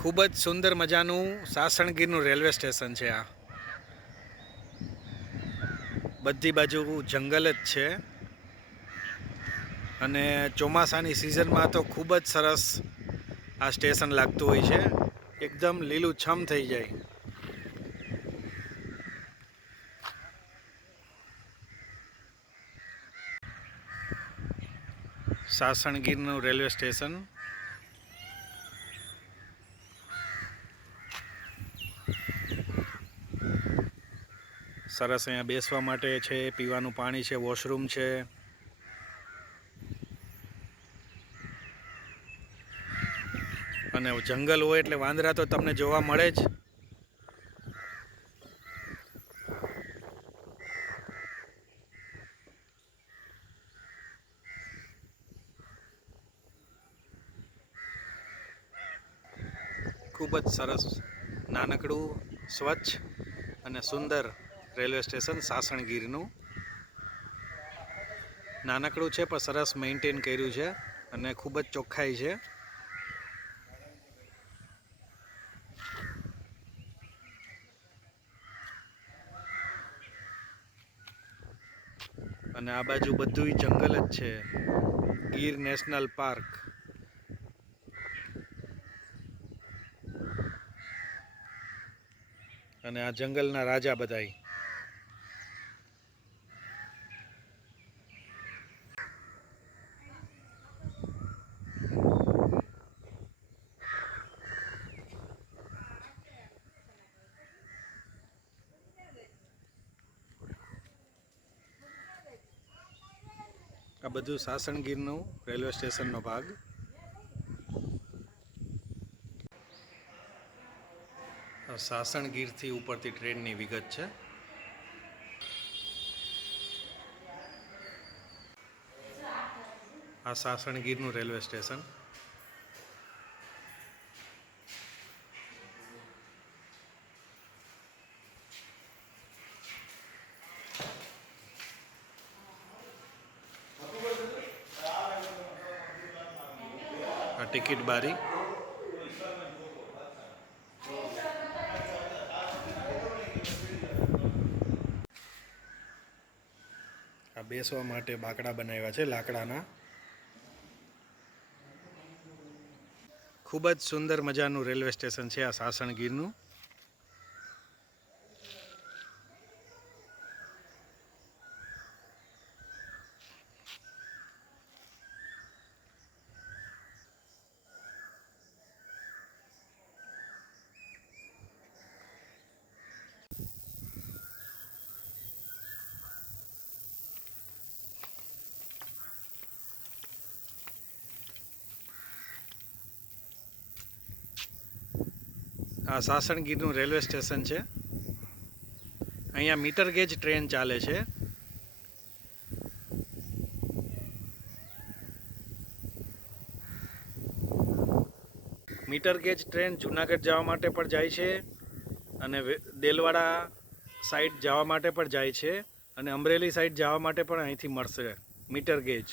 ખૂબ જ સુંદર મજાનું સાસણગીરનું રેલવે સ્ટેશન છે. આ બધી બાજુ જંગલ જ છે અને ચોમાસાની સિઝનમાં તો ખૂબ જ સરસ આ સ્ટેશન લાગતું હોય છે. એકદમ લીલુંછમ થઈ જાય. સાસણગીરનું રેલવે સ્ટેશન સરસ. અહીંયા બેસવા માટે છે, પીવાનું પાણી છે, વોશરૂમ છે. અને જંગલ હોય એટલે વાંદરા તો તમને જોવા મળે જ. ખૂબ જ સરસ નાનકડું, સ્વચ્છ અને સુંદર રેલવે સ્ટેશન સાસણગીરનું. નાનકડું છે પણ સરસ મેન્ટેન કર્યું છે અને ખૂબ જ ચોખ્ખાઈ છે. અને આ બાજુ બધું જંગલ જ છે. Gir national park. અને આ જંગલના રાજા બધાય. આ બધું સાસણગીરનું રેલવે સ્ટેશનનો ભાગ. સાસણગીરથી ઉપરથી ટ્રેનની વિગત છે. આ સાસણગીરનું રેલવે સ્ટેશન. આ ટિકિટ બારી. આ બેસવા માટે બાકડા બનાવ્યા છે લાકડાના. ખૂબ જ સુંદર મજાનું રેલવે સ્ટેશન છે આ સાસણગીરનું. આ સાસણગીરનું રેલવે સ્ટેશન છે. અહીંયા મીટર ગેજ ટ્રેન ચાલે છે. મીટર ગેજ ટ્રેન જુનાગઢ જવા માટે પણ જાય છે અને દેલવાડા સાઈડ જવા માટે પણ જાય છે અને અમરેલી સાઈડ જવા માટે પણ અહીંથી મળશે મીટર ગેજ.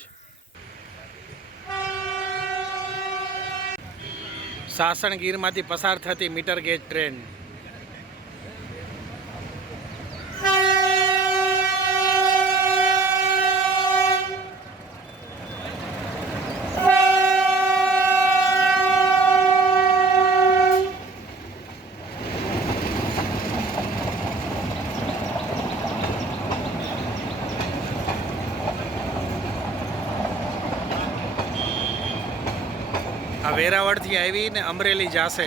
સાસણગીરમાંથી પસાર થતી મીટર ગેજ ટ્રેન. આ વેરાવળથી આવીને અમરેલી જશે.